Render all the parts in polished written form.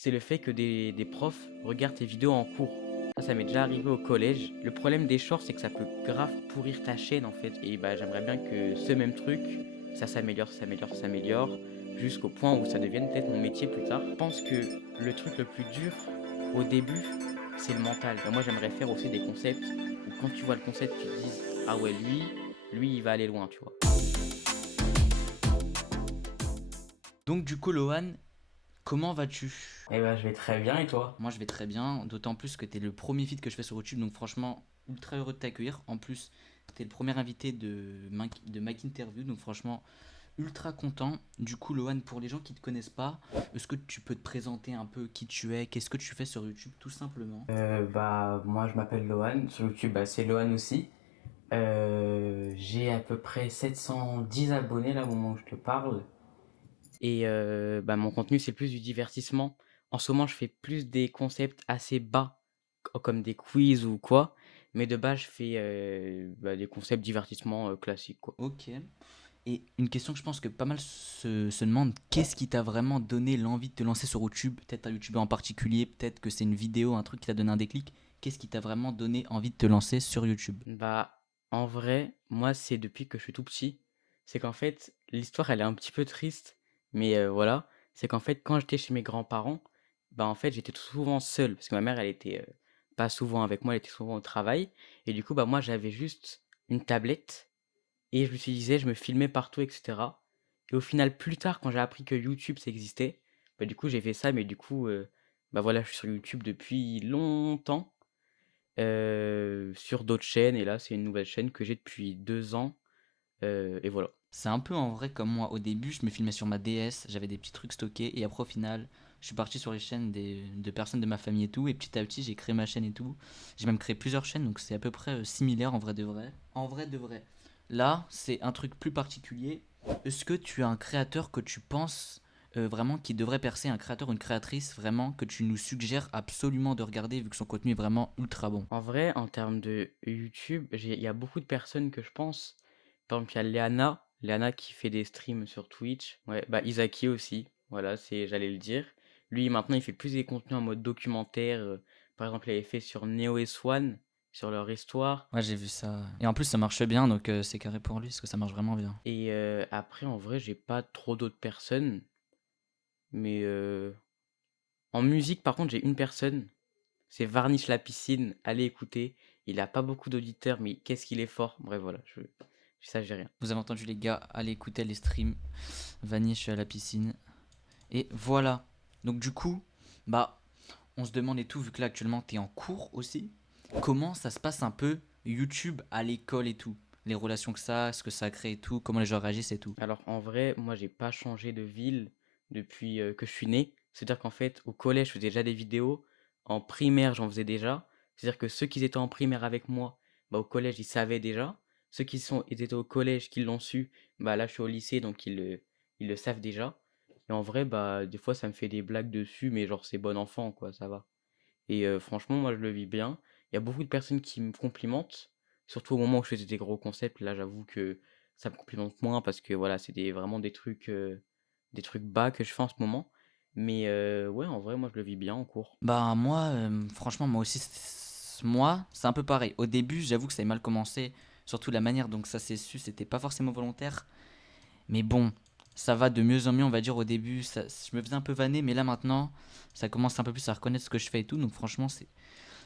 c'est le fait que des profs regardent tes vidéos en cours. Ça m'est déjà arrivé au collège. Le problème des shorts, c'est que ça peut grave pourrir ta chaîne, en fait et bah, j'aimerais bien que ce même truc, ça s'améliore, ça s'améliore, ça s'améliore jusqu'au point où ça devienne peut-être mon métier plus tard. Je pense que le truc le plus dur au début, c'est le mental et moi, j'aimerais faire aussi des concepts où quand tu vois le concept, tu te dises: «Ah ouais, lui, il va aller loin», tu vois? Donc du coup, Lohan, comment vas-tu? Eh ben, je vais très bien et toi? Moi, je vais très bien, d'autant plus que t'es le premier feed que je fais sur YouTube, donc franchement, ultra heureux de t'accueillir. En plus, t'es le premier invité de Mac Interview, donc franchement, ultra content. Du coup, Lohan, pour les gens qui te connaissent pas, est-ce que tu peux te présenter un peu qui tu es, qu'est-ce que tu fais sur YouTube, tout simplement? Bah, moi je m'appelle Lohan, sur YouTube bah, c'est Lohan aussi. J'ai à peu près 710 abonnés là au moment où je te parle. Et bah, mon contenu c'est plus du divertissement. En ce moment je fais plus des concepts assez bas, comme des quiz ou quoi. Mais de base je fais bah, des concepts divertissement classiques quoi. Ok. Et une question que je pense que pas mal se demandent, qu'est-ce qui t'a vraiment donné l'envie de te lancer sur YouTube? Peut-être un YouTuber en particulier, peut-être que c'est une vidéo, un truc qui t'a donné un déclic. Qu'est-ce qui t'a vraiment donné envie de te lancer sur YouTube? Bah, en vrai, moi c'est depuis que je suis tout petit. C'est qu'en fait, l'histoire elle est un petit peu triste, mais voilà. C'est qu'en fait, quand j'étais chez mes grands-parents, bah en fait, j'étais souvent seul, parce que ma mère elle était pas souvent avec moi, elle était souvent au travail. Et du coup, bah moi j'avais juste une tablette, et je l'utilisais, je me filmais partout, etc. Et au final, plus tard, quand j'ai appris que YouTube ça existait, bah du coup j'ai fait ça, mais du coup, bah voilà, je suis sur YouTube depuis longtemps sur d'autres chaînes et là, c'est une nouvelle chaîne que j'ai depuis 2 ans, et voilà. C'est un peu en vrai comme moi. Au début, je me filmais sur ma DS, j'avais des petits trucs stockés, et après, au final, je suis parti sur les chaînes de personnes de ma famille et tout, et petit à petit, j'ai créé ma chaîne et tout. J'ai même créé plusieurs chaînes, donc c'est à peu près similaire en vrai de vrai. En vrai de vrai. Là, c'est un truc plus particulier. Est-ce que tu as un créateur que tu penses vraiment qui devrait percer, un créateur ou une créatrice vraiment que tu nous suggères absolument de regarder vu que son contenu est vraiment ultra bon? En vrai, en termes de YouTube, il y a beaucoup de personnes que je pense. Par exemple, il y a Léana qui fait des streams sur Twitch. Ouais, bah Isaki aussi, voilà, j'allais le dire. Lui, maintenant, il fait plus des contenus en mode documentaire. Par exemple, il avait fait sur Neo et Swan, sur leur histoire. Ouais, j'ai vu ça. Et en plus, ça marche bien, donc c'est carré pour lui, parce que ça marche vraiment bien. Et après, en vrai, j'ai pas trop d'autres personnes. Mais en musique, par contre, j'ai une personne. C'est Varnish la piscine, allez écouter. Il a pas beaucoup d'auditeurs, mais qu'est-ce qu'il est fort. Bref, voilà, ça, j'ai rien. Vous avez entendu les gars, allez écouter les streams. Vanille, je suis à la piscine. Et voilà. Donc du coup, bah, on se demande et tout, vu que là actuellement t'es en cours aussi, comment ça se passe un peu YouTube à l'école et tout? Les relations que ça, ce que ça crée et tout, comment les gens réagissent et tout. Alors, en vrai, moi, j'ai pas changé de ville depuis que je suis né. C'est-à-dire qu'en fait, au collège, je faisais déjà des vidéos. En primaire, j'en faisais déjà. C'est-à-dire que ceux qui étaient en primaire avec moi, bah, au collège, ils savaient déjà. Ceux ils étaient au collège, qui l'ont su, bah, là, je suis au lycée, donc ils le savent déjà. Et en vrai, bah, des fois, ça me fait des blagues dessus, mais genre, c'est bon enfant, quoi, ça va. Et franchement, moi, je le vis bien. Il y a beaucoup de personnes qui me complimentent, surtout au moment où je faisais des gros concepts. Là, j'avoue que ça me complimente moins parce que voilà, c'est vraiment des trucs bas que je fais en ce moment. Mais ouais, en vrai, moi, je le vis bien en cours. Bah moi, franchement, moi aussi, moi, c'est un peu pareil. Au début, j'avoue que ça avait mal commencé, surtout la manière dont ça s'est su, c'était pas forcément volontaire. Mais bon, ça va de mieux en mieux, on va dire. Au début, je me faisais un peu vanner, mais là maintenant, ça commence un peu plus à reconnaître ce que je fais et tout. Donc franchement,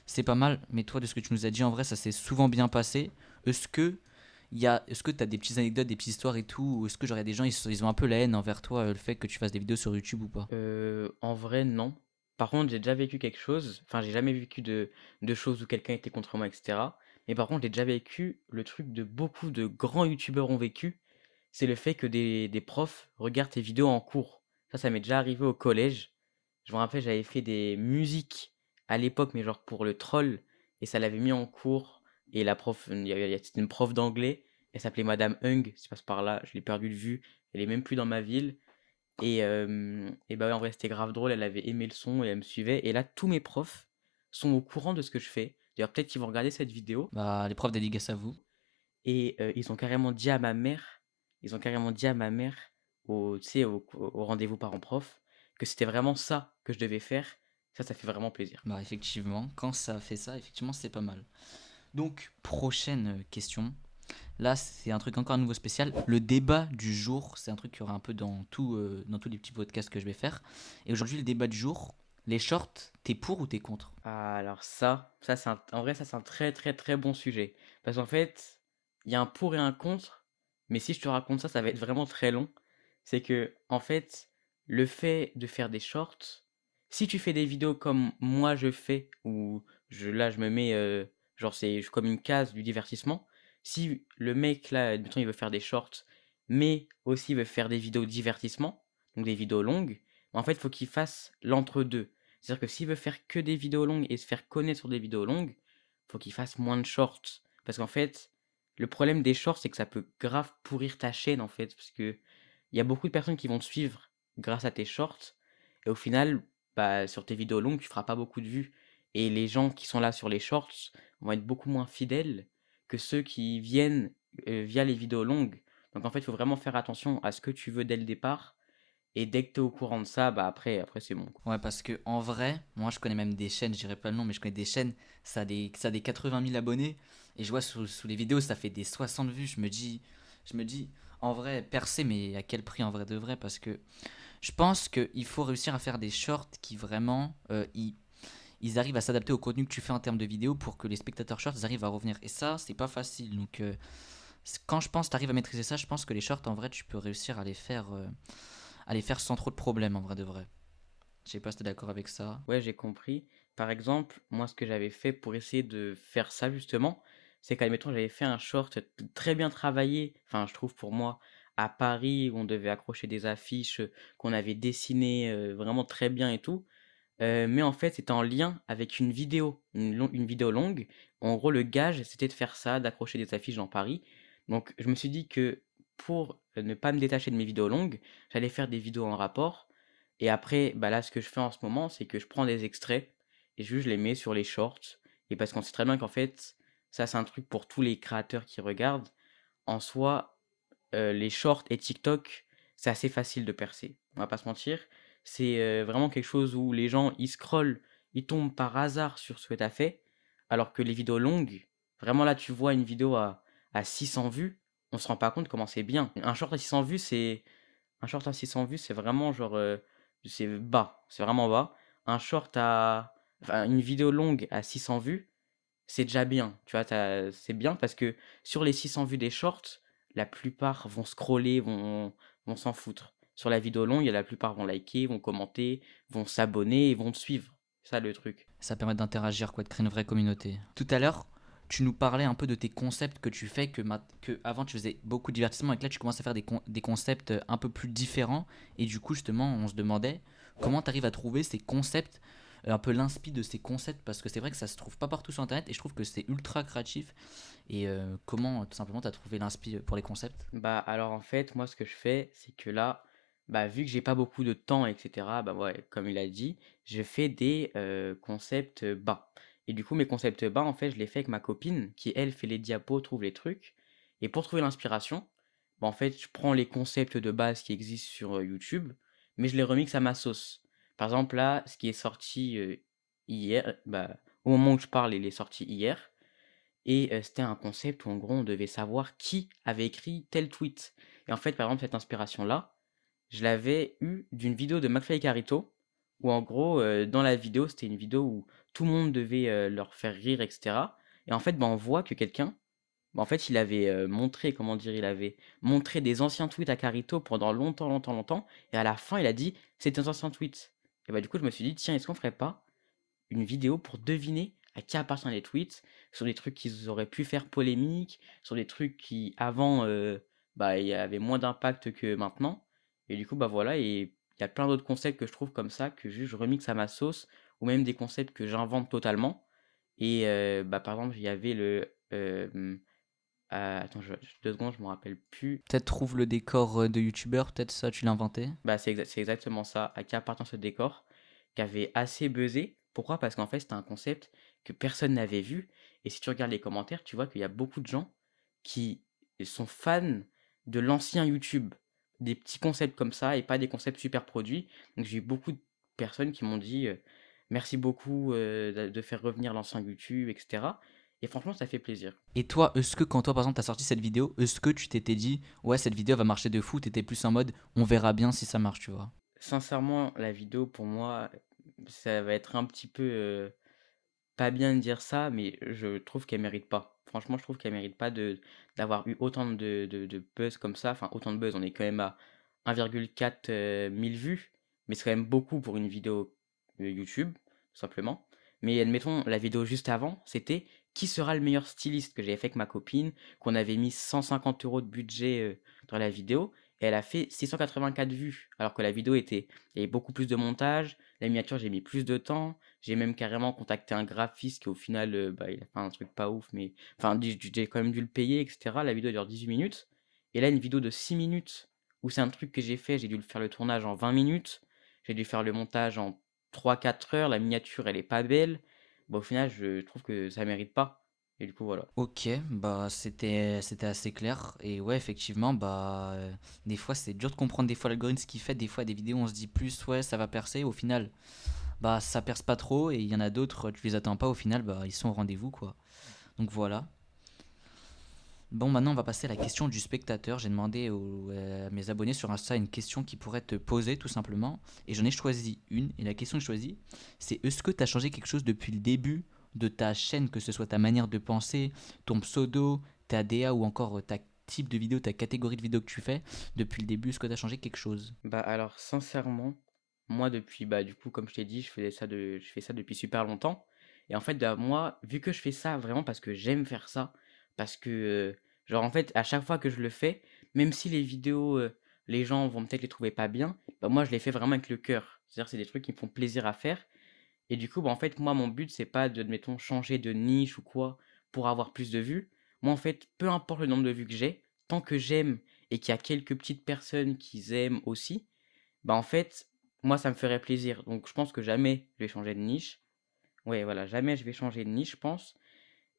c'est pas mal. Mais toi, de ce que tu nous as dit, en vrai, ça s'est souvent bien passé. Est-ce que est-ce que t'as des petites anecdotes, des petites histoires et tout, ou est-ce que j'aurais des gens, ils ont un peu la haine envers toi, le fait que tu fasses des vidéos sur YouTube ou pas? En vrai, non. Par contre, j'ai déjà vécu quelque chose. Enfin, j'ai jamais vécu de choses où quelqu'un était contre moi, etc. Mais par contre, j'ai déjà vécu le truc de beaucoup de grands youtubeurs ont vécu. C'est le fait que des profs regardent tes vidéos en cours. Ça m'est déjà arrivé au collège. Je me rappelle, j'avais fait des musiques à l'époque, mais genre pour le troll. Et ça l'avait mis en cours. Et la prof, c'était une prof d'anglais. Elle s'appelait Madame Hung. Si je passe par là, je l'ai perdu de vue. Elle est même plus dans ma ville. Et bah, ouais, en vrai, c'était grave drôle, elle avait aimé le son et elle me suivait et là, tous mes profs sont au courant de ce que je fais. D'ailleurs, peut-être qu'ils vont regarder cette vidéo Bah, les profs dédicaces à vous. et ils ont carrément dit à ma mère au tu sais, au rendez-vous parents-prof que c'était vraiment ça que je devais faire, ça fait vraiment plaisir. Bah effectivement, quand ça fait ça, effectivement c'est pas mal. Donc prochaine question. Là c'est un truc encore un nouveau spécial. Le débat du jour, c'est un truc qu'il y aura un peu dans tous les petits podcasts que je vais faire. Et aujourd'hui le débat du jour, les shorts, t'es pour ou t'es contre? Ah, alors ça c'est en vrai, ça c'est un très très très bon sujet. Parce qu'en fait, il y a un pour et un contre, mais si je te raconte ça, ça va être vraiment très long. C'est que, en fait, le fait de faire des shorts, si tu fais des vidéos comme moi je fais, où là je me mets, genre comme une case du divertissement, si le mec là, admettons, il veut faire des shorts, mais aussi il veut faire des vidéos divertissement, donc des vidéos longues, en fait, il faut qu'il fasse l'entre-deux. C'est-à-dire que s'il veut faire que des vidéos longues et se faire connaître sur des vidéos longues, faut qu'il fasse moins de shorts. Parce qu'en fait, le problème des shorts, c'est que ça peut grave pourrir ta chaîne, en fait. Parce que il y a beaucoup de personnes qui vont te suivre grâce à tes shorts. Et au final, bah, sur tes vidéos longues, tu feras pas beaucoup de vues. Et les gens qui sont là sur les shorts vont être beaucoup moins fidèles que ceux qui viennent via les vidéos longues. Donc en fait, il faut vraiment faire attention à ce que tu veux dès le départ. Et dès que tu es au courant de ça, bah après c'est bon, quoi. Ouais, parce que en vrai, moi je connais même des chaînes, je dirais pas le nom, mais je connais des chaînes, ça a des 80 000 abonnés, et je vois sous les vidéos, ça fait des 60 vues. Je me dis, en vrai, percer, mais à quel prix en vrai de vrai? Parce que je pense qu'il faut réussir à faire des shorts qui vraiment, ils arrivent à s'adapter au contenu que tu fais en termes de vidéos pour que les spectateurs shorts ils arrivent à revenir. Et ça, c'est pas facile. Donc, quand je pense que tu arrives à maîtriser ça, je pense que les shorts, en vrai, tu peux réussir à les faire sans trop de problèmes, en vrai de vrai. Je sais pas si t'es d'accord avec ça. Ouais, j'ai compris. Par exemple, moi, ce que j'avais fait pour essayer de faire ça justement, c'est qu'admettons, j'avais fait un short très bien travaillé, enfin, je trouve pour moi, à Paris, où on devait accrocher des affiches qu'on avait dessinées vraiment très bien et tout. Mais en fait, c'était en lien avec une vidéo, une vidéo longue. En gros, le gage, c'était de faire ça, d'accrocher des affiches dans Paris. Donc, je me suis dit que pour ne pas me détacher de mes vidéos longues, j'allais faire des vidéos en rapport. Et après, bah là, ce que je fais en ce moment, c'est que je prends des extraits et juste je les mets sur les shorts. Et parce qu'on sait très bien qu'en fait, ça, c'est un truc pour tous les créateurs qui regardent. En soi, les shorts et TikTok, c'est assez facile de percer. On va pas se mentir. C'est vraiment quelque chose où les gens, ils scrollent, ils tombent par hasard sur ce que tu as fait, alors que les vidéos longues, vraiment là, tu vois une vidéo à 600 vues, on se rend pas compte comment c'est bien. Un short à 600 vues, c'est vraiment genre, c'est bas, c'est vraiment bas. Enfin, une vidéo longue à 600 vues, c'est déjà bien, tu vois? C'est bien parce que sur les 600 vues des shorts, la plupart vont scroller, vont s'en foutre. Sur la vidéo longue, la plupart vont liker, vont commenter, vont s'abonner et vont te suivre. C'est ça le truc. Ça permet d'interagir, quoi, de créer une vraie communauté. Tout à l'heure, tu nous parlais un peu de tes concepts que tu fais, que avant tu faisais beaucoup de divertissement et que là tu commences à faire des concepts un peu plus différents. Et du coup, justement, on se demandait comment tu arrives à trouver ces concepts, un peu l'inspi de ces concepts, parce que c'est vrai que ça se trouve pas partout sur internet et je trouve que c'est ultra créatif. Et comment, tout simplement, tu as trouvé l'inspi pour les concepts? Bah, alors en fait, moi ce que je fais, c'est que là, bah, vu que j'ai pas beaucoup de temps et cetera, bah, ouais, comme il a dit, je fais des, concepts, bas et du coup, mes concepts bas, en fait, je les fais avec ma copine qui, elle, fait les diapos, trouve les trucs et pour trouver l'inspiration, bah, en fait, je prends les concepts de base qui existent sur, YouTube, mais je les remixe à ma sauce. Par exemple, là, ce qui est sorti, hier, bah, au moment où je parle, il est sorti hier et c'était un concept où en gros on devait savoir qui avait écrit tel tweet. Et en fait, par exemple, cette inspiration-là, je l'avais eue d'une vidéo de McFly et Carito, où en gros, dans la vidéo, c'était une vidéo où tout le monde devait leur faire rire, etc. Et en fait, bah, on voit que quelqu'un, bah, en fait, il avait montré, comment dire, il avait montré des anciens tweets à Carito pendant longtemps, longtemps, longtemps. Et à la fin, il a dit, c'est des anciens tweets. Et bah, du coup, je me suis dit, tiens, est-ce qu'on ferait pas une vidéo pour deviner à qui appartient les tweets, sur des trucs qui auraient pu faire polémique, sur des trucs qui avant, bah, il y avait moins d'impact que maintenant. Et du coup, bah voilà, et il y a plein d'autres concepts que je trouve comme ça, que juste je remixe à ma sauce, ou même des concepts que j'invente totalement. Et bah, par exemple, il y avait attends, 2 secondes, je me rappelle plus. Peut-être trouve le décor de youtubeur, peut-être ça tu l'as inventé. Bah, c'est exactement ça, à qui appartient ce décor, qui avait assez buzzé. Pourquoi? Parce qu'en fait, c'était un concept que personne n'avait vu et si tu regardes les commentaires, tu vois qu'il y a beaucoup de gens qui sont fans de l'ancien YouTube. des petits concepts comme ça et pas des concepts super produits. Donc j'ai eu beaucoup de personnes qui m'ont dit merci beaucoup de faire revenir l'ancien YouTube, etc. Et franchement, ça fait plaisir. Et toi, est-ce que quand toi, par exemple, t'as sorti cette vidéo, est-ce que tu t'étais dit, ouais, cette vidéo va marcher de fou, t'étais plus en mode, on verra bien si ça marche, tu vois? Sincèrement, la vidéo pour moi, ça va être un petit peu pas bien de dire ça, mais je trouve qu'elle mérite pas. Franchement, je trouve qu'elle mérite pas d'avoir eu autant de buzz comme ça. Enfin, autant de buzz, on est quand même à 1,4 mille vues, mais c'est quand même beaucoup pour une vidéo YouTube, tout simplement. Mais admettons, la vidéo juste avant, c'était qui sera le meilleur styliste que j'avais fait avec ma copine, qu'on avait mis 150 € de budget dans la vidéo, et elle a fait 684 vues, alors que la vidéo était, il y avait beaucoup plus de montage, la miniature, j'ai mis plus de temps, j'ai même carrément contacté un graphiste qui au final, bah, il a fait un truc pas ouf, mais enfin, j'ai quand même dû le payer, etc. La vidéo dure 18 minutes. Et là, une vidéo de 6 minutes où c'est un truc que j'ai fait, j'ai dû le faire le tournage en 20 minutes. J'ai dû faire le montage en 3 4 heures. La miniature, elle est pas belle. Bah, au final, je trouve que ça mérite pas. Et du coup, voilà. Ok, bah c'était assez clair et ouais effectivement bah des fois c'est dur de comprendre des fois l'algorithme ce qu'il fait, des fois des vidéos on se dit plus ouais ça va percer au final bah ça perce pas trop et il y en a d'autres tu les attends pas au final bah ils sont au rendez-vous quoi. Donc voilà. Bon maintenant on va passer à la question du spectateur. J'ai demandé à mes abonnés sur Insta une question qui pourrait te poser tout simplement et j'en ai choisi une et la question que j'ai choisie c'est est-ce que tu as changé quelque chose depuis le début de ta chaîne, que ce soit ta manière de penser, ton pseudo, ta DA ou encore ta type de vidéo, ta catégorie de vidéo que tu fais depuis le début, est-ce que tu as changé quelque chose? Bah alors sincèrement, moi depuis bah du coup comme je t'ai dit, je fais ça depuis super longtemps. Et en fait bah, moi, vu que je fais ça vraiment parce que j'aime faire ça, parce que genre en fait à chaque fois que je le fais, même si les vidéos les gens vont peut-être les trouver pas bien, bah moi je les fais vraiment avec le cœur. C'est-à-dire c'est des trucs qui me font plaisir à faire. Et du coup bah en fait moi mon but c'est pas de admettons changer de niche ou quoi pour avoir plus de vues. Moi en fait, peu importe le nombre de vues que j'ai, tant que j'aime et qu'il y a quelques petites personnes qui aiment aussi, bah, en fait, moi, ça me ferait plaisir. Donc, je pense que jamais je vais changer de niche. Ouais, voilà, jamais je vais changer de niche, je pense.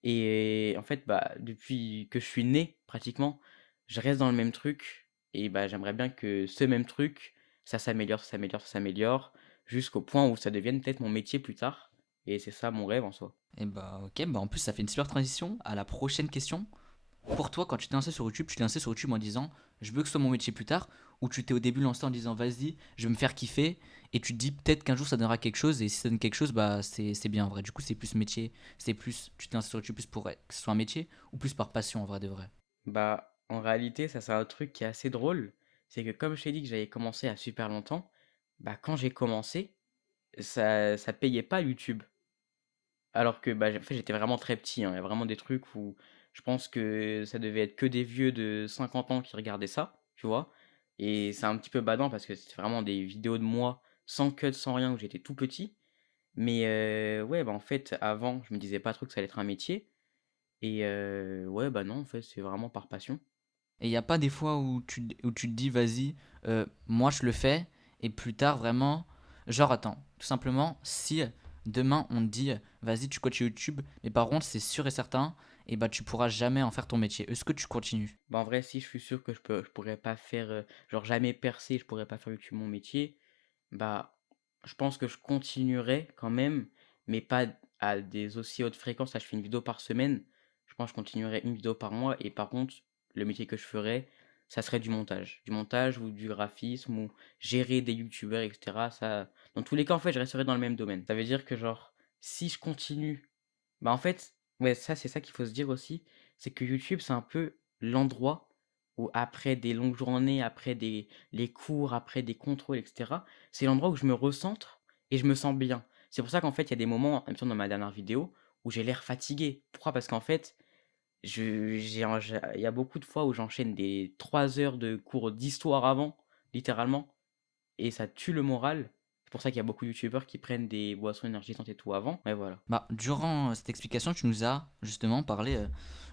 Et en fait, bah, depuis que je suis né, pratiquement, je reste dans le même truc. Et bah, j'aimerais bien que ce même truc, ça s'améliore, ça s'améliore, ça s'améliore, jusqu'au point où ça devienne peut-être mon métier plus tard. Et c'est ça mon rêve en soi. Et bah ok, bah en plus ça fait une super transition à la prochaine question. Pour toi, quand tu t'es lancé sur YouTube, tu t'es lancé sur YouTube en disant je veux que ce soit mon métier plus tard, ou tu t'es au début lancé en disant vas-y, je vais me faire kiffer, et tu te dis peut-être qu'un jour ça donnera quelque chose, et si ça donne quelque chose, bah c'est bien en vrai. Du coup, c'est plus métier, c'est plus, tu t'es lancé sur YouTube plus pour que ce soit un métier, ou plus par passion en vrai de vrai. Bah, en réalité, ça, c'est un truc qui est assez drôle. C'est que comme je t'ai dit que j'avais commencé à super longtemps, bah, quand j'ai commencé, ça payait pas YouTube. Alors que, bah, en fait, j'étais vraiment très petit, hein. Il y a vraiment des trucs où je pense que ça devait être que des vieux de 50 ans qui regardaient ça, tu vois? Et c'est un petit peu badant parce que c'était vraiment des vidéos de moi, sans cut, sans rien, où j'étais tout petit. Mais ouais, bah, en fait, avant, je me disais pas trop que ça allait être un métier. Et ouais, bah non, en fait, c'est vraiment par passion. Et il n'y a pas des fois où tu te dis vas-y, moi je le fais, et plus tard vraiment, genre attends, tout simplement, si demain on te dit vas-y tu coaches YouTube, mais par contre c'est sûr et certain, et bah tu pourras jamais en faire ton métier. Est-ce que tu continues? Bah, en vrai, si, je suis sûr que je pourrais pas faire, genre jamais percer, je pourrais pas faire YouTube mon métier. Bah, je pense que je continuerai quand même, mais pas à des aussi hautes fréquences. Là, je fais une vidéo par semaine. Je pense que je continuerai une vidéo par mois. Et par contre, le métier que je ferais, ça serait du montage. Du montage ou du graphisme ou gérer des youtubeurs, etc. Ça, dans tous les cas, en fait, je resterai dans le même domaine. Ça veut dire que, genre, si je continue, bah, en fait, ouais, ça, c'est ça qu'il faut se dire aussi. C'est que YouTube, c'est un peu l'endroit où, après des longues journées, après les cours, après des contrôles, etc., c'est l'endroit où je me recentre et je me sens bien. C'est pour ça qu'en fait, il y a des moments, même dans ma dernière vidéo, où j'ai l'air fatigué. Pourquoi? Parce qu'en fait, il y a beaucoup de fois où j'enchaîne des 3 heures de cours d'histoire avant, littéralement, et ça tue le moral. C'est pour ça qu'il y a beaucoup de youtubeurs qui prennent des boissons énergisantes et tout avant. Mais voilà. Bah, durant cette explication, tu nous as justement parlé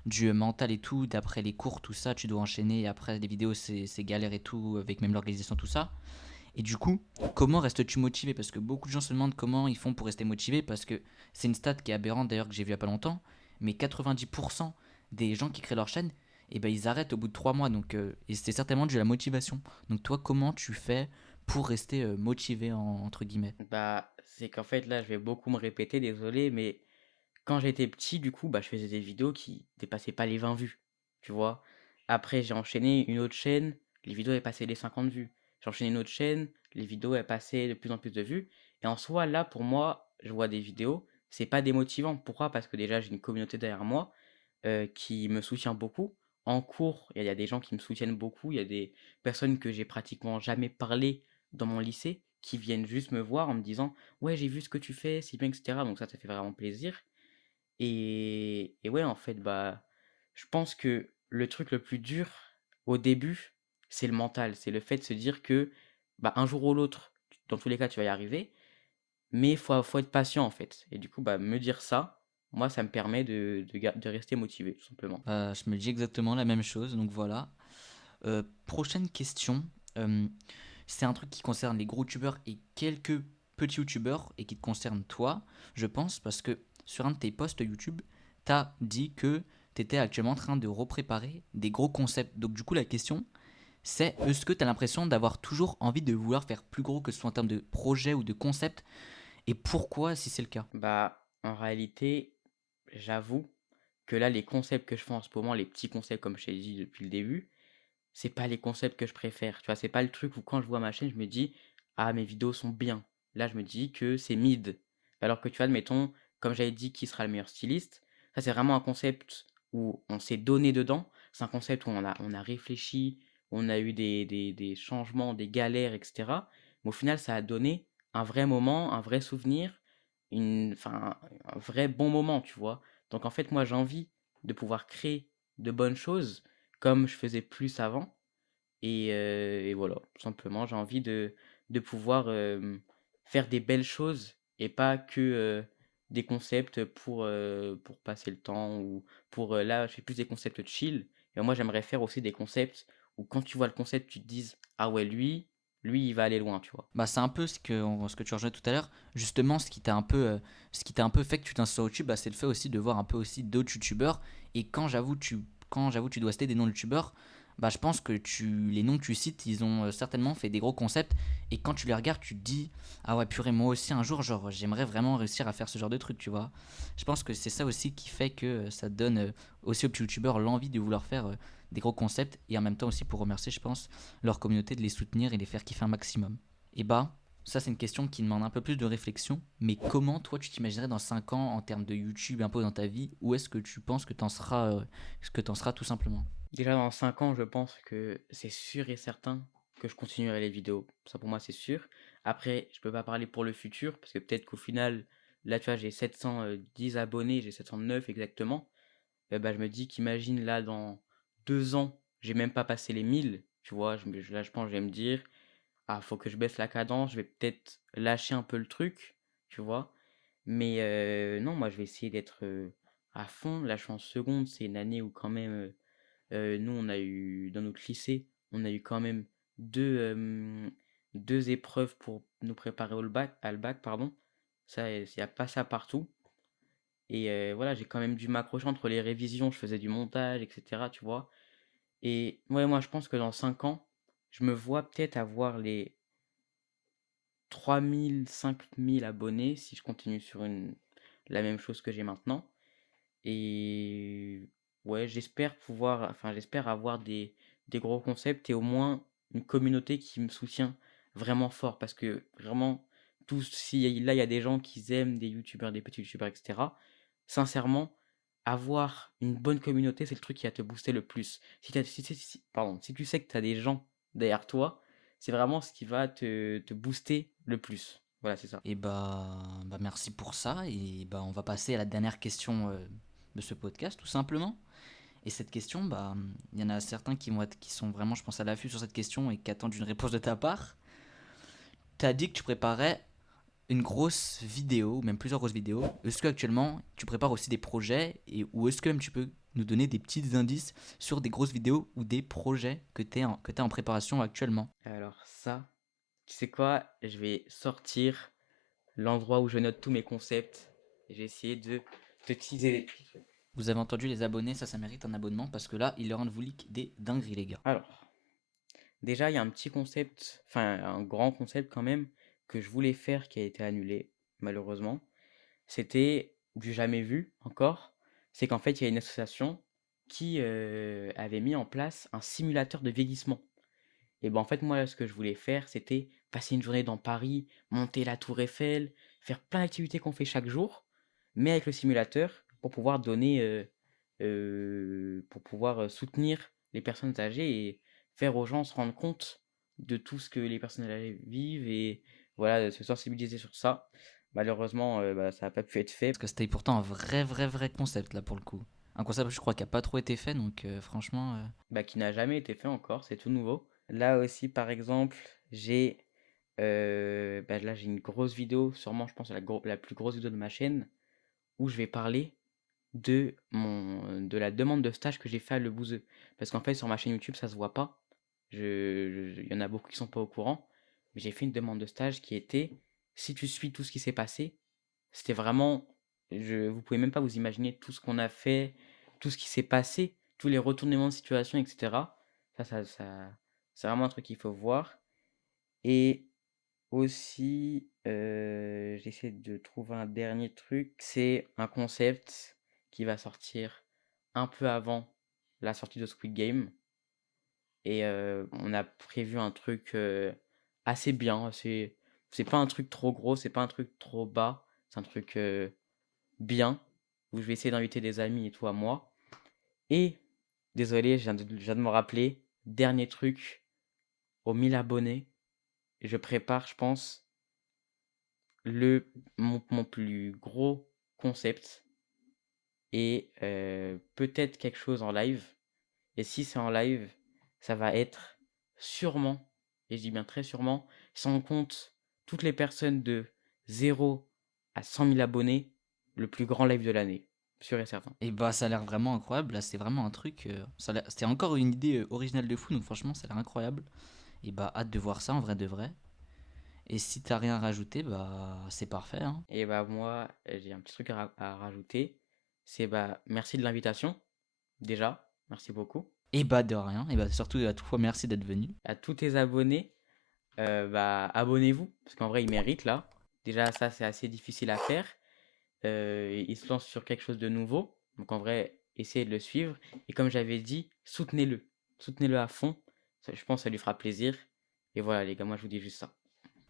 du mental et tout, d'après les cours, tout ça, tu dois enchaîner, et après les vidéos, c'est galère et tout, avec même l'organisation, tout ça. Et du coup, comment restes-tu motivé? Parce que beaucoup de gens se demandent comment ils font pour rester motivés, parce que c'est une stat qui est aberrante d'ailleurs que j'ai vu il y a pas longtemps, mais 90% des gens qui créent leur chaîne, et ben ils arrêtent au bout de 3 mois. Donc, et c'est certainement dû à la motivation. Donc toi, comment tu fais pour rester motivé entre guillemets? Bah, c'est qu'en fait, là, je vais beaucoup me répéter, désolé, mais quand j'étais petit, du coup, bah, je faisais des vidéos qui dépassaient pas les 20 vues, tu vois? Après, j'ai enchaîné une autre chaîne, les vidéos, elles passaient les 50 vues. J'ai enchaîné une autre chaîne, les vidéos, elles passaient de plus en plus de vues. Et en soi, là, pour moi, je vois des vidéos, c'est pas démotivant. Pourquoi? Parce que déjà, j'ai une communauté derrière moi qui me soutient beaucoup. En cours, il y a des gens qui me soutiennent beaucoup. Il y a des personnes que j'ai pratiquement jamais parlé dans mon lycée qui viennent juste me voir en me disant: «Ouais, j'ai vu ce que tu fais, c'est bien, et cetera». Donc ça fait vraiment plaisir. Et ouais, en fait, bah, je pense que le truc le plus dur au début, c'est le mental. C'est le fait de se dire que, bah, un jour ou l'autre, dans tous les cas, tu vas y arriver, mais faut être patient, en fait. Et du coup, bah, me dire ça, moi, ça me permet de rester motivé, tout simplement. Je me dis exactement la même chose, donc voilà. Prochaine question. Euh, c'est un truc qui concerne les gros youtubeurs et quelques petits youtubeurs et qui te concerne toi, je pense, parce que sur un de tes posts YouTube, t'as dit que t'étais actuellement en train de repréparer des gros concepts. Donc du coup, la question, c'est est-ce que t'as l'impression d'avoir toujours envie de vouloir faire plus gros, que ce soit en termes de projet ou de concept, et pourquoi si c'est le cas? Bah, en réalité, j'avoue que là, les concepts que je fais en ce moment, les petits concepts, comme je t'ai dit depuis le début, c'est pas les concepts que je préfère. Tu vois, c'est pas le truc où quand je vois ma chaîne, je me dis, ah, mes vidéos sont bien. Là, je me dis que c'est mid. Alors que tu vois, admettons, comme j'avais dit, qui sera le meilleur styliste, ça, c'est vraiment un concept où on s'est donné dedans. C'est un concept où on a réfléchi, on a eu des changements, des galères, etc. Mais au final, ça a donné un vrai moment, un vrai souvenir, enfin, un vrai bon moment, tu vois. Donc, en fait, moi, j'ai envie de pouvoir créer de bonnes choses comme je faisais plus avant. Et voilà, tout simplement, j'ai envie de pouvoir faire des belles choses et pas que des concepts pour passer le temps ou là, je fais plus des concepts chill. Et moi, j'aimerais faire aussi des concepts où quand tu vois le concept, tu te dises, ah ouais, lui, il va aller loin, tu vois. Bah, c'est un peu ce que tu rejoins tout à l'heure. Justement, ce qui t'a un peu fait que tu t'installes sur YouTube, bah, c'est le fait aussi de voir un peu aussi d'autres YouTubeurs. Et quand j'avoue tu dois citer des noms de YouTubeurs, bah, je pense que les noms que tu cites, ils ont certainement fait des gros concepts. Et quand tu les regardes, tu te dis, ah ouais, purée, moi aussi un jour, genre, j'aimerais vraiment réussir à faire ce genre de truc, tu vois. Je pense que c'est ça aussi qui fait que ça donne aussi aux petits YouTubeurs l'envie de vouloir faire des gros concepts. Et en même temps aussi pour remercier, je pense, leur communauté de les soutenir et les faire kiffer un maximum. Et bah, ça c'est une question qui demande un peu plus de réflexion, mais comment toi tu t'imaginerais dans 5 ans en termes de YouTube un peu dans ta vie? Où est-ce que tu penses que t'en seras tout simplement? Déjà, dans 5 ans, je pense que c'est sûr et certain que je continuerai les vidéos. Ça, pour moi, c'est sûr. Après, je peux pas parler pour le futur, parce que peut-être qu'au final, là, tu vois, j'ai 710 abonnés, j'ai 709 exactement. Bah, je me dis qu'imagine, là, dans 2 ans, j'ai même pas passé les 1000, tu vois. Là, je pense, je vais me dire, ah, faut que je baisse la cadence, je vais peut-être lâcher un peu le truc, tu vois. Mais non, moi, je vais essayer d'être à fond. Là, je suis en seconde, c'est une année où quand même. Nous, on a eu, dans notre lycée, on a eu quand même deux épreuves pour nous préparer à le bac, pardon. Ça, il n'y a pas ça partout. Et voilà, j'ai quand même dû m'accrocher entre les révisions, je faisais du montage, etc., tu vois. Et ouais, moi, je pense que dans 5 ans, je me vois peut-être avoir les 3000, 5000 abonnés si je continue sur la même chose que j'ai maintenant. Et ouais, j'espère avoir des gros concepts et au moins une communauté qui me soutient vraiment fort. Parce que vraiment, si là il y a des gens qui aiment des youtubeurs, des petits youtubeurs, etc. Sincèrement, avoir une bonne communauté, c'est le truc qui va te booster le plus. Pardon, si tu sais que tu as des gens derrière toi, c'est vraiment ce qui va te booster le plus. Voilà, c'est ça. Et bah merci pour ça. Et bah on va passer à la dernière question de ce podcast, tout simplement. Et cette question, bah il y en a certains qui sont vraiment, je pense, à l'affût sur cette question et qui attendent une réponse de ta part. T'as dit que tu préparais une grosse vidéo, ou même plusieurs grosses vidéos. Est-ce que actuellement tu prépares aussi des projets ou est-ce que même tu peux nous donner des petits indices sur des grosses vidéos ou des projets que t'es en préparation actuellement? Alors ça, tu sais quoi? Je vais sortir l'endroit où je note tous mes concepts et j'ai essayé de te teaser des trucs. Vous avez entendu les abonnés, ça mérite un abonnement parce que là, il est en train de vous leak des dingueries, les gars. Alors, déjà, il y a un petit concept, enfin un grand concept quand même, que je voulais faire qui a été annulé, malheureusement. C'était du jamais vu encore. C'est qu'en fait, il y a une association qui avait mis en place un simulateur de vieillissement. Et ben en fait, moi, là, ce que je voulais faire, c'était passer une journée dans Paris, monter la Tour Eiffel, faire plein d'activités qu'on fait chaque jour, mais avec le simulateur pour pouvoir donner, pour pouvoir soutenir les personnes âgées et faire aux gens se rendre compte de tout ce que les personnes âgées vivent et voilà, de se sensibiliser sur ça. Malheureusement, bah, ça n'a pas pu être fait, Parce que c'était pourtant un vrai concept, là, pour le coup. Un concept, je crois, qui a pas trop été fait, donc franchement... bah, qui n'a jamais été fait encore, c'est tout nouveau. Là aussi, par exemple, j'ai bah, là, j'ai une grosse vidéo, sûrement, je pense, la plus grosse vidéo de ma chaîne, où je vais parler de la demande de stage que j'ai fait à Le Bouzeux. Parce qu'en fait, sur ma chaîne YouTube, ça se voit pas. Il y en a beaucoup qui sont pas au courant. Mais j'ai fait une demande de stage qui était, si tu suis tout ce qui s'est passé, c'était vraiment, vous pouvez même pas vous imaginer tout ce qu'on a fait, tout ce qui s'est passé, tous les retournements de situation, etc. C'est vraiment un truc qu'il faut voir. Et aussi, j'essaie de trouver un dernier truc. C'est un concept qui va sortir un peu avant la sortie de Squid Game. Et on a prévu un truc assez bien. C'est pas un truc trop gros, c'est pas un truc trop bas. C'est un truc bien, où je vais essayer d'inviter des amis et tout à moi. Et, désolé, je viens de me rappeler, dernier truc, aux 1000 abonnés, je prépare, je pense, mon plus gros concept et peut-être quelque chose en live. Et si c'est en live, ça va être sûrement, et je dis bien très sûrement, sans compte toutes les personnes de 0 à 100 000 abonnés, le plus grand live de l'année. Sûr et certain. Et bah, ça a l'air vraiment incroyable. Là, c'est vraiment un truc... c'était encore une idée originale de fou, donc franchement, ça a l'air incroyable. Et bah, hâte de voir ça, en vrai de vrai. Et si t'as rien à rajouter, bah, c'est parfait, hein. Et bah moi, j'ai un petit truc à rajouter. C'est bah merci de l'invitation, déjà. Merci beaucoup. Et bah, de rien. Et bah, surtout à toi, merci d'être venu. À tous tes abonnés. Bah, abonnez-vous, parce qu'en vrai, il mérite là. Déjà, ça, c'est assez difficile à faire. Il se lance sur quelque chose de nouveau. Donc, en vrai, essayez de le suivre. Et comme j'avais dit, soutenez-le. Soutenez-le à fond. Je pense que ça lui fera plaisir. Et voilà, les gars, moi, je vous dis juste ça.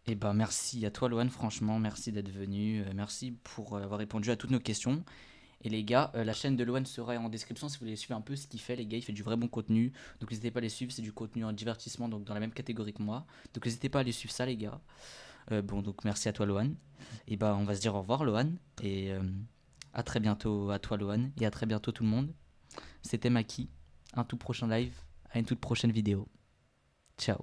Et bah, merci à toi, Loane, franchement. Merci d'être venu. Merci pour avoir répondu à toutes nos questions. Et les gars, la chaîne de Loane sera en description si vous voulez suivre un peu ce qu'il fait. Les gars, il fait du vrai bon contenu. Donc n'hésitez pas à les suivre. C'est du contenu en divertissement, donc dans la même catégorie que moi. Donc n'hésitez pas à aller suivre ça, les gars. Bon, donc merci à toi, Loane. Et bah, on va se dire au revoir, Loane. Et à très bientôt à toi, Loane. Et à très bientôt, tout le monde. C'était Maki. Un tout prochain live. À une toute prochaine vidéo. Ciao.